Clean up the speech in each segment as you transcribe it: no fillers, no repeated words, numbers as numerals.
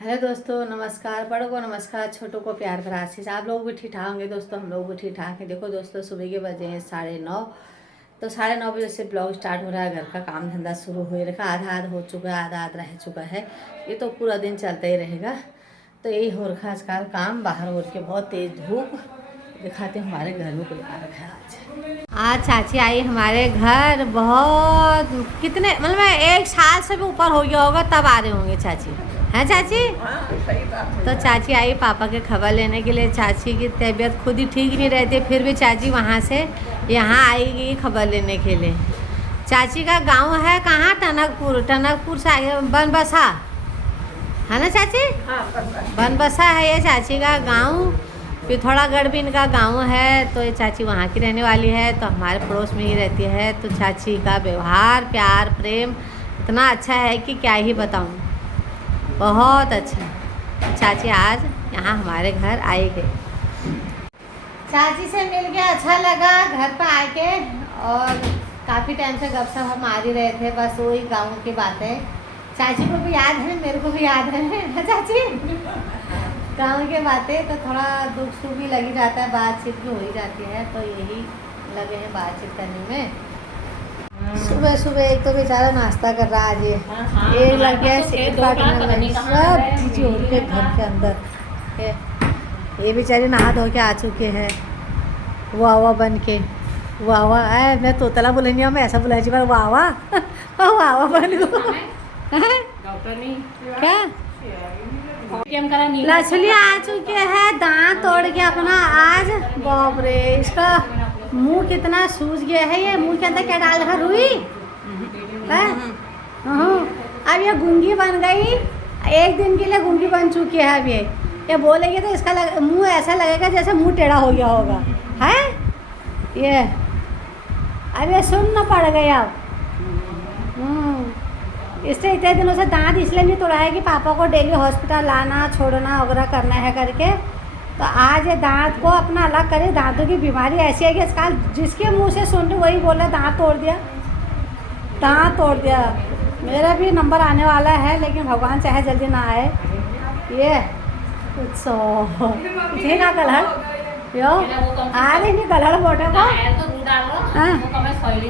Hello दोस्तों, नमस्कार। बड़ों को नमस्कार, छोटों को प्यार भरा आशीष। आप लोग भी ठीक ठाक होंगे दोस्तों, हम लोग भी ठीक ठाक हैं। देखो दोस्तों, सुबह के बजे हैं 9:30। तो 9:30 बजे से ब्लॉग स्टार्ट हो रहा है। घर का काम धंधा शुरू हो रखा, आधा हो चुका है, आधा रह चुका है। ये तो पूरा दिन चलता ही रहेगा। तो यही हो रखा आजकल काम। बाहर हो के बहुत तेज़ धूप दिखाते हमारे घर में कोई आ रखा है। आज चाची आई हमारे घर। बहुत कितने मतलब 1 साल से भी ऊपर हो गया होगा तब आ रहे होंगे चाची। हैं चाची? सही बात है। तो चाची आई पापा के खबर लेने के लिए। चाची की तबीयत खुद ही ठीक नहीं रहती, फिर भी चाची वहाँ से यहाँ आएगी खबर लेने के लिए। चाची का गांव है कहाँ? टनकपुर से आगे बनबसा है ना चाची? हाँ, बनबसा है ये चाची का गांव। पिथौरागढ़ भी इनका गांव है। तो ये चाची वहाँ की रहने वाली है, तो हमारे पड़ोस में ही रहती है। तो चाची का व्यवहार, प्यार, प्रेम इतना अच्छा है कि क्या ही बताऊँ, बहुत अच्छा। चाची आज यहाँ हमारे घर आई गई। चाची से मिल के अच्छा लगा घर पर आके। और काफ़ी टाइम से गपशप हम मार ही रहे थे, बस वही गाँव की बातें। चाची को भी याद है, मेरे को भी याद है चाची, गाँव की बातें। तो थोड़ा दुख सुख भी लगी जाता है, बातचीत भी हो ही जाती है। तो यही लगे हैं बातचीत करने में। सुबह सुबह एक तो बेचारा नाश्ता कर रहा आज। ये लग गया सब चीज़ें हो रही है घर के अंदर। ये बेचारे नहा धो के आ चुके हैं, वाह बन के। वाह मैं तोतला बोलेंगे, मैं ऐसा बुलाई पर वाह बन क्या लछली आ चुके हैं, दांत तोड़ के अपना आज। बाप रे, इसका मुंह कितना सूज गया है। ये मुंह के अंदर क्या डाल रखा? रुई है। अब ये गूंगी बन गई, एक दिन के लिए गूंगी बन चुकी है। अब ये बोलेगी तो इसका मुंह ऐसा लगेगा जैसे मुंह टेढ़ा हो गया होगा है ये। अब ये सुनना पड़ गया। अब इससे इतने दिनों से दांत इसलिए नहीं तोड़ा है कि पापा को डेली हॉस्पिटल लाना छोड़ना वगैरह करना है करके। तो आज ये दांत को अपना अलग करे। दांतों की बीमारी ऐसी है कि इसका जिसके मुंह से सुन वही बोला दांत तोड़ दिया, दांत तोड़ दिया। मेरा भी नंबर आने वाला है, लेकिन भगवान चाहे जल्दी ना आए। ये ना कलर यो आ रही नहीं कलर बोटे को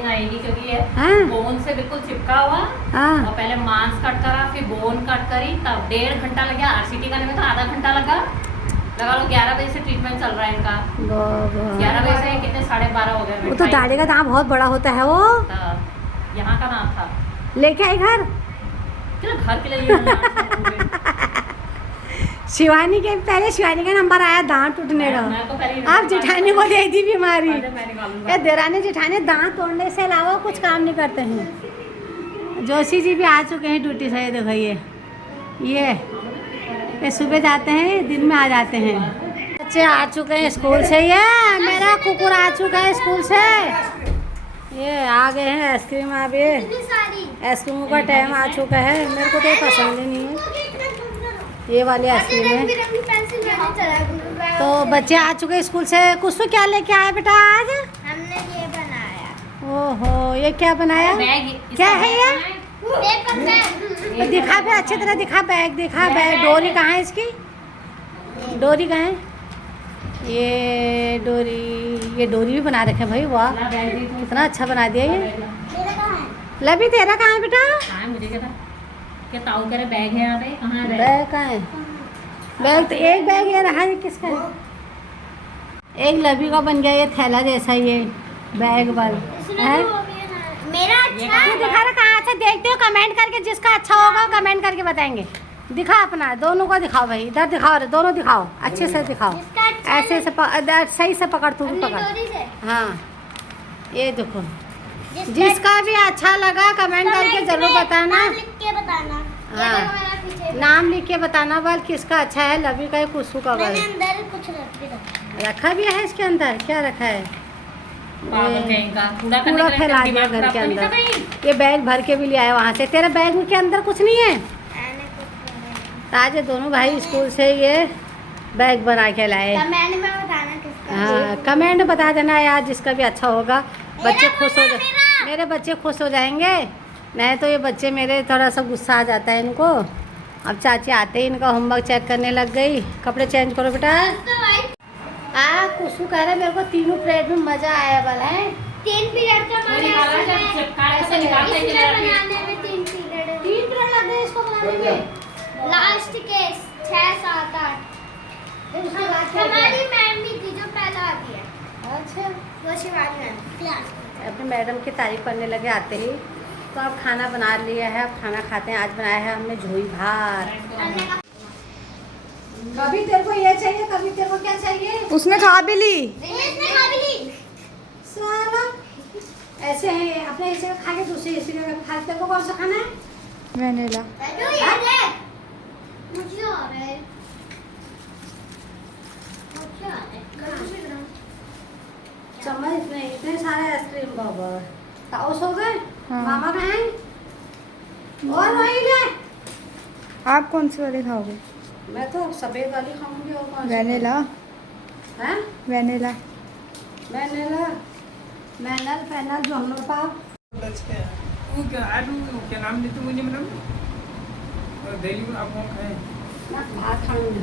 आएगी क्योंकि ये बोन से बिल्कुल चिपका हुआ। और पहले मांस कट करा, फिर बोन कट करी, तब 1.5 घंटा लगा। आरसीटी करने में तो आधा घंटा लगा लो। 11 बजे से ट्रीटमेंट चल रहा है इनका। 11 बजे से कितने 12:30 हो गए। वो तो दाढ़ी का दाम बहुत बड़ा होता है। वो यहाँ का नाम था। लेके आई घर, चलो घर के लिए शिवानी के पहले शिवानी का नंबर आया दांत टूटने का। आप जेठानी को दे दी बीमारी। ये देरानी जेठानी दांत तोड़ने से अलावा कुछ काम नहीं करते हैं। जोशी जी भी आ चुके हैं ड्यूटी से। देखो ये सुबह जाते हैं, दिन में आ जाते हैं। बच्चे आ चुके हैं स्कूल से। ये मेरा कुकुर आ चुका है स्कूल से। ये आ गए हैं आइसक्रीम। अब ये आइसक्रीम का टाइम आ चुका है। मेरे को तो पसंद ही नहीं है ये वाली आइसक्रीम है। तो बच्चे आ चुके हैं स्कूल से। कुछ तो क्या लेके आए बेटा आज? हमने ये बनाया। ओहो, ये क्या बनाया? क्या है ये? Paper bag. दिखा भी अच्छी तरह दिखा। बैग दिखा। बैग डोरी कहाँ है इसकी? डोरी कहाँ है? ये डोरी भी बना रखे भाई। वाह, कितना अच्छा बना दिया ये। लभी तेरा कहाँ है बेटा? मुझे क्या ताऊ कह रहे बैग है यहाँ पे? कहाँ है बैग? कहाँ है बैग? तो एक बैग ये रहा है, किसका है? एक लवी का बन गया ये थैला जैसा। ये बैग बन है मेरा अच्छा दिखा रहा। कहाँ अच्छा देखते हो? कमेंट करके जिसका अच्छा होगा कमेंट करके बताएंगे। दिखा अपना, दोनों को दिखाओ भाई। इधर दिखाओ, दोनों दिखाओ, अच्छे से दिखाओ। ऐसे से सही से पकड़, तू भी पकड़। हाँ, ये देखो। जिसका भी अच्छा लगा कमेंट करके जरूर बताना। हाँ, नाम लिख के बताना। बल किसका अच्छा है? लवी का, कुसू का? बल रखा भी है इसके अंदर। क्या रखा है? पूरा फैला दिया घर के अंदर। ये बैग भर के भी ले आया वहाँ से। तेरे बैग के अंदर कुछ नहीं है? आज ये दोनों भाई स्कूल से ये बैग बना के लाए। कमेंट में बताना किसका। हाँ, कमेंट में बता देना यार, जिसका भी अच्छा होगा। बच्चे खुश हो मेरे बच्चे खुश हो जाएंगे। नहीं तो ये बच्चे मेरे थोड़ा सा गुस्सा आ जाता है इनको। अब चाची आते ही इनका होमवर्क चेक करने लग गई। कपड़े चेंज करो बेटा। कुछ कह रहे मेरे को तीनों पीरियड में मजा आया वाला है। 3 पीरियड का बनाने में 3 पीरियड है। 3 पीरियड लगते हैं इसको बनाने में। लास्ट के 6 7 8 फिर उसके बाद क्या हमारी मैम भी थी जो पहला आती है। अच्छा, वो शिवानी मैम क्लास अपने मैडम की तारीफ करने लगे आते ही। तो अब खाना बना लिया है, अब खाना खाते हैं। आज बनाया है हमने झोई भात। कभी तेरे को ये चाहिए, कभी तेरे को क्या चाहिए। उसने खा भी ली। साला ऐसे है, अपने इसे खा के दूसरे इसी का खा। तेरे को कौन सा खाना है? वेनिला। मुझे आ रहा है। चम्मच नहीं, इतने सारे आइसक्रीम बाबा। ताऊ सो गए? हाँ। मामा कहाँ हैं? और वही ले। आप कौन सी वाली खाओगे? मैं तो सफेद वाली खाऊंगी। और कौन सी? वेनिला। हैं? वेनिला। वेनिला, मैनल, फैनल जो हम लोग पास। वो क्या नाम लेते मुझे मैडम? दिल्ली में आप कौन खाए? ना भात खाऊंगी।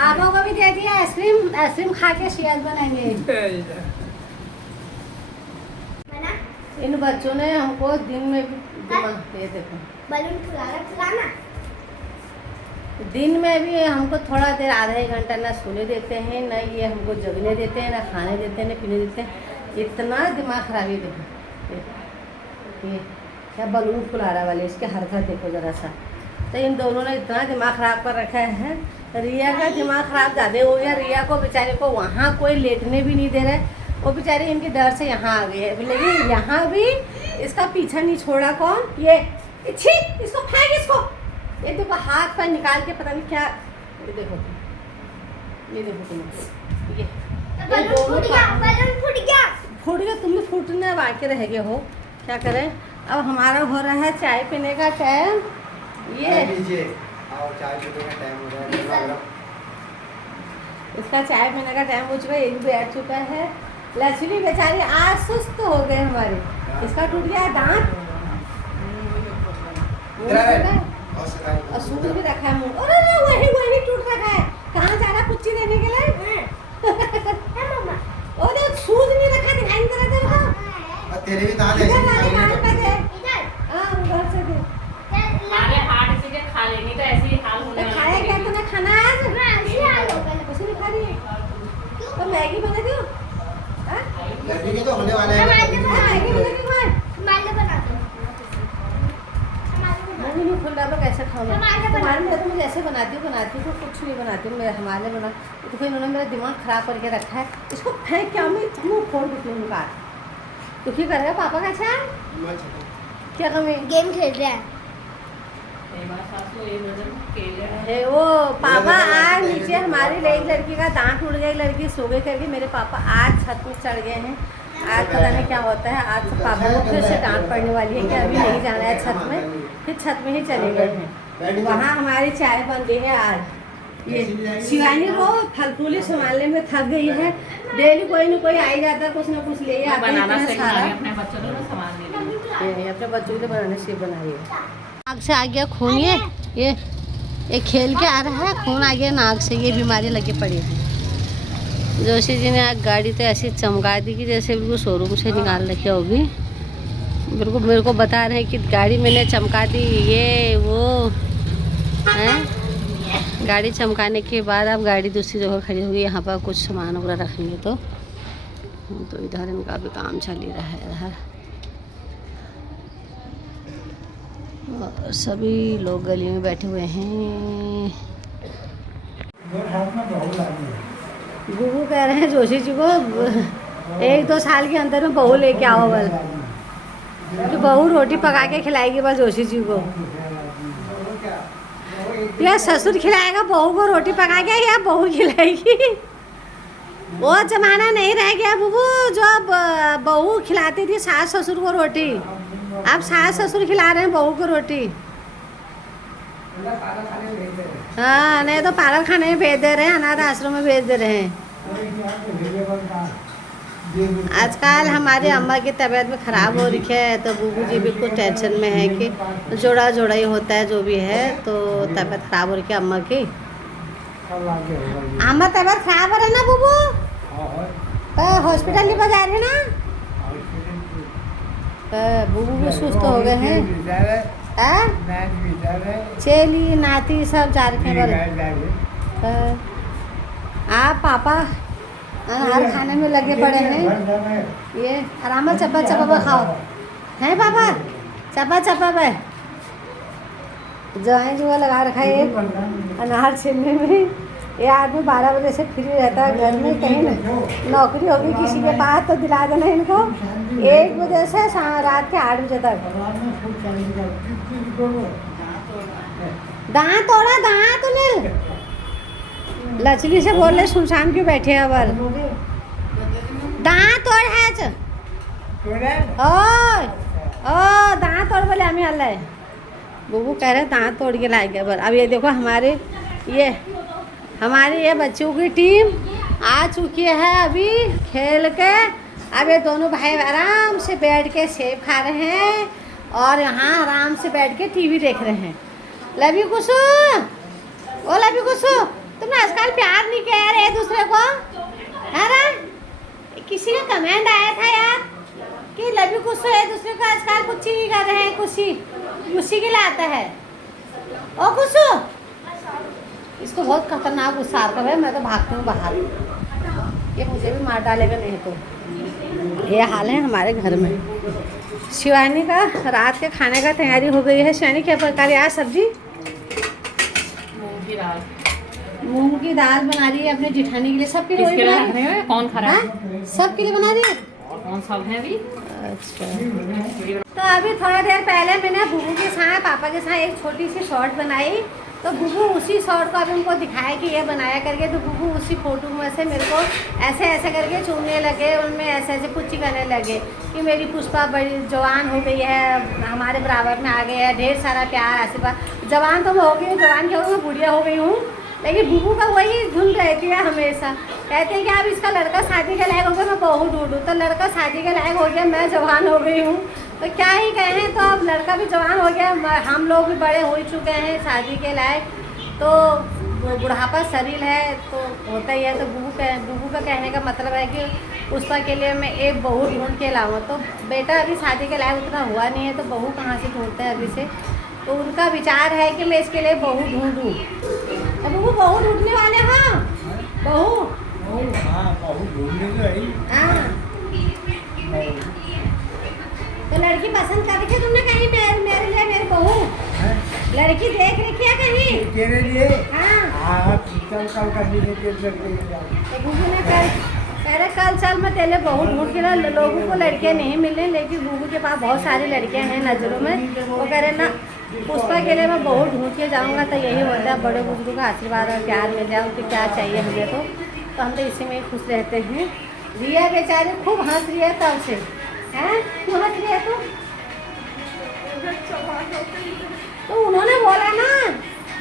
आप लोगों को भी दे दिया आइसक्रीम। आइसक्रीम खा के सेहत बनाएंगे। इन बच्चों ने हमको दिन में भी ये देखो बलून फुलाना। दिन में भी हमको थोड़ा देर आधा एक घंटा ना सोने देते हैं, ना ये हमको जगने देते हैं, ना खाने देते हैं, ना पीने देते हैं। इतना दिमाग खराब है। देखो ये क्या बलून फुलारा वाले, इसके हरकत देखो ज़रा सा। तो इन दोनों ने इतना दिमाग ख़राब कर रखा है। रिया का दिमाग ख़राब ज़्यादा हो गया। रिया को बेचारे को वहाँ कोई लेटने भी नहीं दे रहा है। वो बेचारी इनके डर से यहाँ आ गई है, लेकिन यहाँ भी इसका पीछा नहीं छोड़ा। कौन ये? छी, इसको फेंक इसको। ये देखो हाथ पर निकाल के पता नहीं क्या। ये देखो तुम ये बलून फूट गया। फूट गया। तुम भी फूटने बाकी रह गए हो। क्या करें? अब हमारा हो रहा है चाय पीने का टाइम। ये चाय पीने का टाइम हो रहा है। इसका चाय पीने का टाइम हो चुका है। ये भी बैठ चुका है। लक्ष्मी बेचारी आज सुस्त हो गए हमारे। इसका टूट गया दांत और सूट भी रखा है मुंह। अरे वही टूट रखा है। कहाँ जा रहा कुच्ची देने के लिए? ओ देख सूट नहीं रखा, दिखाई नहीं दे रहा तेरे को। तेरे भी दांत ऐसे उधर से दे। आगे हार्ड चीजें खा लेंगी तो ऐसे ही हाल होने वाला खाया है। क्या तूने खाना आज? कुछ नहीं खा रही है। तो मैगी बना दूँ? लड़की के तो होने वाले हैं। मैगी बना दूँ मैं। नहीं खुल रहा तो कैसे खाऊंगा? तुम्हारे लिए तो मुझे ऐसे बनाती हूँ तो कुछ नहीं बनाती हूँ। मैं हमारे बना तो फिर इन्होंने मेरा दिमाग ख़राब करके रखा है। इसको फेंक क्या मैं मुँह फोड़ देती हूँ उनका। दुखी करेगा पापा का। अच्छा क्या कमी? गेम खेल रहा है। अरे वो पापा आज नीचे हमारी एक लड़की का दांत उड़ गया। एक लड़की सो गई करके मेरे पापा आज छत में चढ़ गए हैं। आज पता नहीं क्या होता है। आज पापा को फिर से डांट पड़ने वाली है कि अभी नहीं जाना है छत में। फिर छत में ही चले गए हैं। वहाँ हमारी चाय बन रही है आज। ये शिवानी को फल फूली संभालने में थक गई है। डेली कोई न कोई आई जाता है, कुछ ना कुछ ले आता है। बनाना इतना सीखना सारा है अपने बच्चों को ना संभालने के लिए। अपने बच्चों के लिए बनाने से बनाई है। नाक से आ गया खून। ये खेल के आ रहा है, खून आ गया नाक से। ये बीमारी लगी पड़ी है। जोशी जी ने आज गाड़ी तो ऐसी चमका दी कि जैसे बिल्कुल शोरूम से निकाल रखी होगी। मेरे को बता रहे हैं कि गाड़ी मैंने चमका दी। ये वो है गाड़ी चमकाने के बाद अब गाड़ी दूसरी जगह खड़ी होगी। यहाँ पर कुछ सामान वगैरह रखेंगे तो इधर इनका भी काम चल ही रहा है। इधर और सभी लोग गली में बैठे हुए हैं। गुगू कह रहे हैं जोशी जी को 1-2 साल के अंदर में बहू लेके आओ बल, कि बहू रोटी पका के खिलाएगी बस जोशी जी को। या ससुर खिलाएगा बहू को रोटी पका के, या बहू खिलाएगी। वो जमाना नहीं रह गया बुबू जो बहू खिलाती थी सास ससुर को रोटी। अब सास ससुर खिला रहे हैं बहू को रोटी। हाँ, नहीं तो पागल खाने में भेज दे रहे हैं, अनाथ आश्रम में भेज दे रहे हैं। आजकल हमारे अम्मा की तबीयत भी ख़राब हो रही है, तो बूबू जी भी कुछ टेंशन में है कि जोड़ा जोड़ा ही होता है जो भी है, तो तबीयत ख़राब हो रही है अम्मा की। अम्मा तबीयत ख़राब हो रही है ना बूबू, तो हॉस्पिटल नहीं बजा रहे ना, बूबू भी सुस्त हो गए हैं। चेली नाती सब जा रखे हैं। आप पापा अनार खाने में लगे पड़े हैं। ये आराम से चप्पा चप्पा खाओ हैं पापा, चप्पा चप्पा पे जवाइन जुआ लगा रखा है एक अनार छीलने में। ये आदमी 12 बजे से फ्री रहता है घर में, कहीं नौकरी होगी किसी के पास तो दिला देना इनको 1 बजे से रात के 8 बजे तक। दांत तोड़ा दांत उन्हें लचली से बोल रहे सुनसान क्यों बैठे हैं अबर दांत तोड़ है ओ दांत तोड़ बोले हमें हल्ला है। बूबू कह रहे दांत तोड़ के लाएंगे अबर। अब ये देखो हमारी ये बच्चों की टीम आ चुकी है अभी खेल के। अब ये दोनों भाई आराम से बैठ के सेब खा रहे हैं और यहाँ आराम से बैठ के टीवी देख रहे हैं। Love you Kusu, oh love you Kusu, तुमने आजकल प्यार नहीं किया यार एक दूसरे को। अरे किसी का कमेंट आया था यार कि लव यू कुसु एक दूसरे को आजकल कुछ नहीं कर रहे हैं, खुशी के लिए आता है। ओ कुसु, इसको बहुत खतरनाक गुस्सा आता है, मैं तो भागती हूँ बाहर, ये मुझे भी मार डालेगा नहीं तो। ये हाल है हमारे घर में। शिवानी का रात के खाने का तैयारी हो गई है। शिवानी क्या प्रकार है आज सब्जी? मूंग की दाल बना रही है अपने जिठानी के लिए, सबके लिए बना रही है। कौन खा रहा है? सबके लिए बना रही है। कौन सब है अभी? अच्छा, तो अभी थोड़ा देर पहले मैंने बूबू के साथ पापा के साथ एक छोटी सी शॉर्ट बनाई, तो बूबू उसी शॉर्ट को अभी उनको दिखाया कि ये बनाया करके, तो बूबू उसी फोटो में से मेरे को ऐसे ऐसे करके चूमने लगे, उनमें ऐसे ऐसे पुच्ची करने लगे कि मेरी पुष्पा बड़ी जवान हो गई है, हमारे बराबर में आ गई है, ढेर सारा प्यार आशीर्वाद। जवान तो मैं हो गई हूँ, जवान क्या हो मैं बुढ़िया हो गई हूँ, लेकिन बूबू का वही धुन रहती है हमेशा। कहते हैं कि अब इसका लड़का शादी के लायक हो गया, मैं बहू ढूंढूँ, तो लड़का शादी के लायक हो गया, मैं जवान हो गई हूँ, तो क्या ही कहें। तो अब लड़का भी जवान हो गया, हम लोग भी बड़े हो चुके हैं शादी के लायक, तो बुढ़ापा शरीर है तो होता ही है। तो बूबू का कहने का मतलब है कि पुष्पा के लिए मैं एक बहू ढूंढ के लाऊँ, तो बेटा अभी शादी के लायक उतना हुआ नहीं है, तो बहू कहाँ से ढूंढते हैं अभी से। तो उनका विचार है कि मैं इसके लिए बहू ढूंढूँ। तो बहू ढूंढने वाले हाँ बहू तो लड़की पसंद कर रखी तुमने कहीं मेरे लिए मेरी बहू लड़की देख रखी है कहीं तेरे लिए? हाँ तो बूबू ने कल चल मैं तेरे बहू ढूंढ के ना, लोगों को लड़कियां नहीं मिलने, लेकिन बूबू के पास बहुत सारी लड़कियां हैं नज़रों में। वो कह रहे ना पुष्पा के लिए मैं बहू ढूंढ के जाऊंगा, तो यही होता है बड़े बुजुर्गों का आशीर्वाद और प्यार मिल जाए, उनको क्या चाहिए हमें, तो हम तो इसी में ही खुश रहते हैं। रिया बेचारी खूब हंस रही है तब से, हैं क्यों हंस रही है तू? तो उन्होंने बोला ना,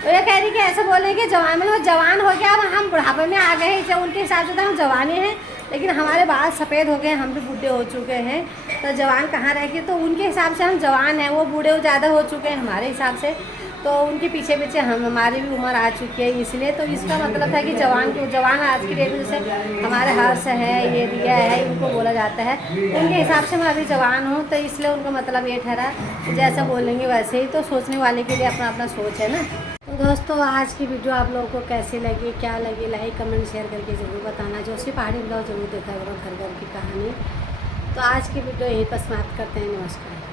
तो ये कह रही कि ऐसे बोले कि जवान मतलब जवान हो गया, अब हम बुढ़ापे में आ गए, जब उनके हिसाब से तो हम जवानी हैं, लेकिन हमारे बाल सफ़ेद हो गए, हम भी बूढ़े हो चुके हैं, तो जवान कहाँ रह गए। तो उनके हिसाब से हम जवान हैं, वो बूढ़े ज़्यादा हो चुके हैं हमारे हिसाब से, तो उनके पीछे पीछे हमारी भी उम्र आ चुकी है, इसलिए तो इसका मतलब था कि जवान आज की डेट में जैसे हमारे हर्ष है, ये रिया है, इनको बोला जाता है, उनके हिसाब से मैं अभी जवान हूँ, तो इसलिए उनका मतलब ये ठहरा जैसा बोलेंगे वैसे ही। तो सोचने वाले के लिए अपना अपना सोच है ना। तो दोस्तों आज की वीडियो आप लोगों को कैसी लगी, क्या लगी, लाइक कमेंट शेयर करके ज़रूर बताना। जो सी पहाड़ी ब्लॉग जरूर देखा करो घर घर की कहानी। तो आज की वीडियो यहीं पर समाप्त करते हैं। नमस्कार।